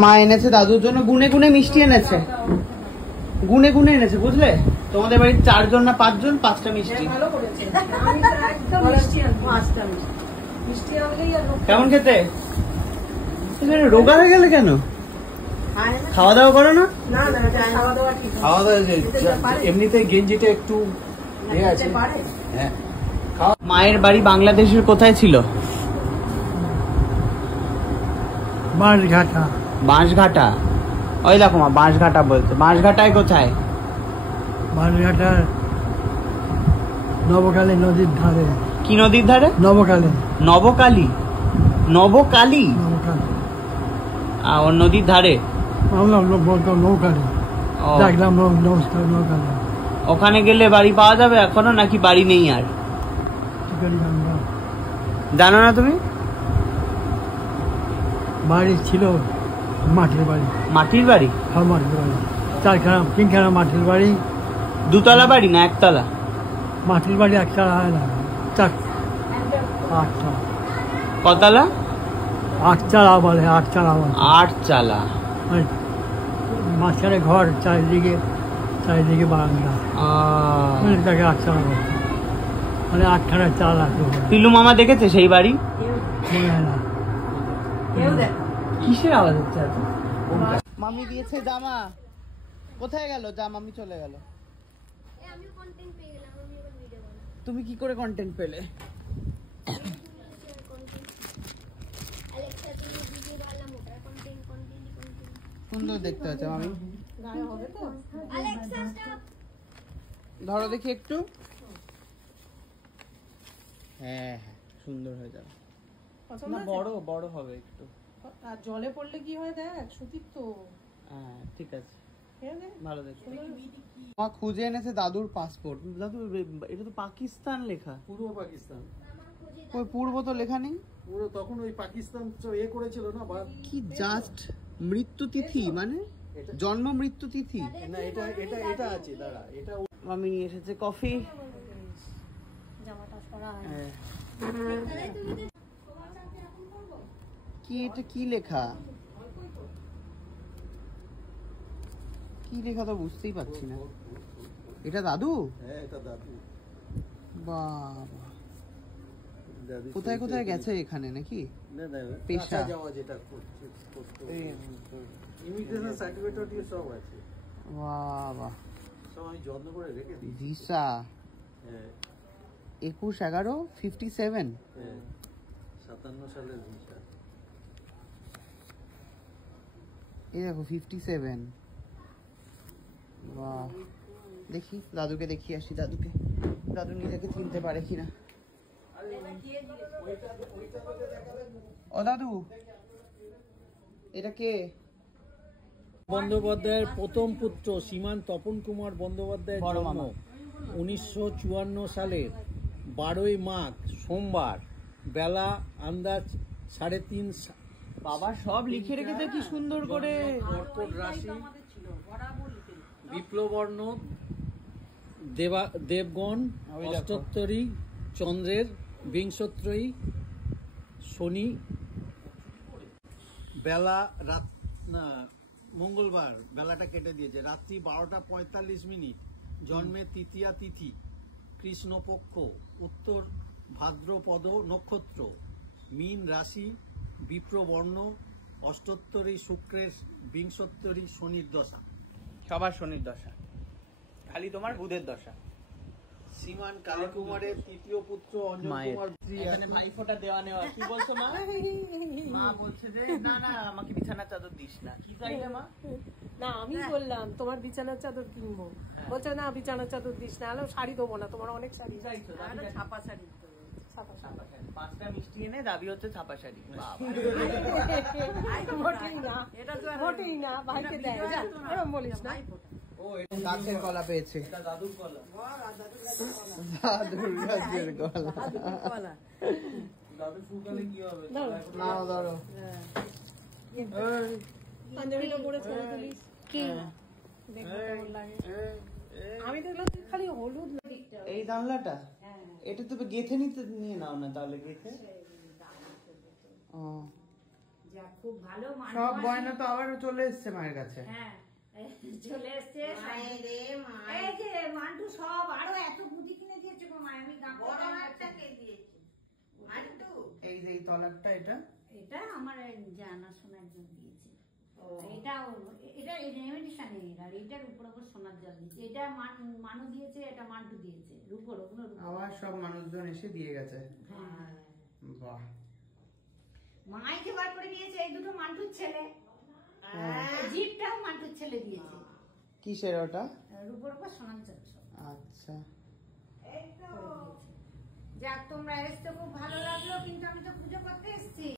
মা এনেছে দাদুর জন্য গুনে গুনে মিষ্টি এনেছে, গুনে গুনে এনেছে, বুঝলে? তোমাদের বাড়ির 4 জন না 5 জন, 5টা মিষ্টি। কেমন খেতে? রোগা হয়ে গেলে কেন? খাওয়া দাওয়া করো না? খাওয়া দাওয়া এমনিতে গেঞ্জিটা একটু আছে। মায়ের বাড়ি বাংলাদেশের কোথায় ছিল? বাঁশঘাটা। বাঁশঘাটা, ওই দেখো মা বাঁশঘাটা বলছে। বাঁশঘাটায় কোথায়? বাঁশঘাটার নবকালী নদীর ধারে। কি নদীর ধারে? নবকালী। নবকালী? নবকালী ওর নদীর ধারে। নৌকালী। দেখলাম নৌকালী। ওখানে গেলে বাড়ি পাওয়া যাবে এখনো, নাকি বাড়ি নেই আর? জানো না তুমি? বাড়ি ছিল, মাটির বাড়ি। মাটির বাড়ি? হ্যাঁ, মাটির বাড়ি। 3খানা মাটির বাড়ি। 2তলা বাড়ি না 1তলা? মাটির বাড়ি 1তলা হয় না, 8তলা। কতলা? 8তলা বলে, 8তলা বলে। 8 চালা। মাঝখানে ঘর, চারিদিকে বারান্দা, তাকে 8তলা বলছে। মানে 8খানা চাল আছে। পিলু মামা দেখেছে সেই বাড়ি? মনে হয় না। কিসের আওয়াজ হচ্ছে এত? মামি দিয়েছে জামা, কোথায় গেল জামা? আমি চলে গেল। তুমি কি করে কন্টেন্ট পেলে? সুন্দর দেখতে হচ্ছে মামি। ধরো দেখি একটু। হ্যাঁ হ্যাঁ, সুন্দর হয়ে যাবে। বড় বড় হবে একটু। আর জলে পড়লে কি হয় দেখ, সুতির তো। হ্যাঁ ঠিক আছে, ভালো দেখতে। মা খুঁজে এনেছে দাদুর পাসপোর্ট। দাদু এটা তো পাকিস্তান লেখা। পূর্ব পাকিস্তান। ওই পূর্ব তো লেখা নেই। পুরো তখন ওই পাকিস্তান করেছিল না। কি জাস্ট মৃত্যু তিথি, মানে জন্ম মৃত্যু তিথি না, এটা আছে। দাঁড়া, এটা মামি নিয়ে এসেছে কফি। কি এটা কি লেখা? কি লেখা তো বুঝতেই পারছি না। এটা দাদু? হ্যাঁ, এটা দাদু। বাবা, কোথায় কোথায় গেছে এখানে নাকি? না না, পেশা যাওয়া যেটা করতে ইমিগ্রেশন সার্টিফিকেট সব আছে। বাবা, সব আমি যত্ন করে রেখে দিই। ভিসা 21/11/57। হ্যাঁ, 57 সালের ভিসা। এই দেখো 57। বাহ, দেখি দাদুকে দেখিয়ে আসি। দাদু নিজেকে চিনতে পারে কিনা। ও দাদু, এটা কে? বন্দ্যোপাধ্যায়ের প্রথম পুত্র শ্রীমান তপন কুমার বন্দ্যোপাধ্যায়ের জন্ম 1954 সালের 12ই মাঘ সোমবার বেলা আন্দাজ 3:30। বাবা সব লিখে রেখেছে কি সুন্দর করে। কর্কট রাশি, বিপ্লবর্ণ, দেবগণ, অষ্টোত্তরী চন্দ্রের, বিংশোত্তরী শনি, বেলা রাত না মঙ্গলবার, বেলাটা কেটে দিয়েছে, রাত্রি 12:45। জন্মের তৃতীয়া তিথি, কৃষ্ণপক্ষ, উত্তর ভাদ্রপদ নক্ষত্র, মীন রাশি, বিপ্রবর্ণ, অষ্টোত্তরী শুক্রের, বিংশোত্তরী শনির দশা। সবার শনির দশা, খালি তোমার বুধের দশা। শ্রীমান কালীকুমারের তৃতীয় পুত্র অঞ্জন কুমার। এখানে ভাইফোঁটা দেওয়া নেওয়া। কি বলছো মা? মা বলছে যে না না আমাকে বিছানার চাদর দিস না। কি চাইলে মা? না আমি বললাম তোমার বিছানার চাদর কিনবো, বলছে না বিছানার চাদর দিস না, আলো শাড়ি দেবো না, তোমার অনেক শাড়ি চাইছো। ছাপা শাড়ি। 5টা মিষ্টি এনে দাবি হচ্ছে ছাপা শাড়ি। মোটেই না, ভাইকে দেয়, ওরম বলিস না। গাছের কলা পেয়েছে। দাদুর কলা। দাদুর গাছের কলা। দাদু ফুলকালে কি হবে? নাও ধরো। পাঞ্জাবিটা পরে ছবি তুলিস কি? দেখো কেমন লাগে। আমি দেখলাম তুই খালি হলুদ। এই জানলাটা এটা তো গেথে নিয়ে নাও না, তাহলে গেথে। যা খুব ভালো মানুষ। সব গয়না তো আবার চলে এসছে মায়ের কাছে। হ্যাঁ চলে এসছে। মায়ের রে মা, এই যে মান্টু সব আরো এত পুঁতি কিনে দিয়েছে গো মা, আমি বড় হাতটা কে দিয়েছে? মান্টু? এই যে এই তলারটা, এটা এটা আমার জানাশোনা একজন দিয়েছে। এটা রেমিটেশনের, আর এটার উপর উপর সোনার জল দিয়েছে। এটা মানু দিয়েছে, এটা মান্টু দিয়েছে রূপোর, ওগুলো আবার সব মানুষজন এসে দিয়ে গেছে। হ্যাঁ বাহ, মাই যে বার করে দিয়েছে। এই দুটো মান্টুর ছেলে, জিপটাও মান্টুর ছেলে দিয়েছে। কিসের ওটা? রূপোর উপর সোনার জল সব আচ্ছা, করে দিয়েছে। যাক তোমরা এসতে খুব ভালো লাগলো, কিন্তু আমি তো পুজো করতে এসেছি।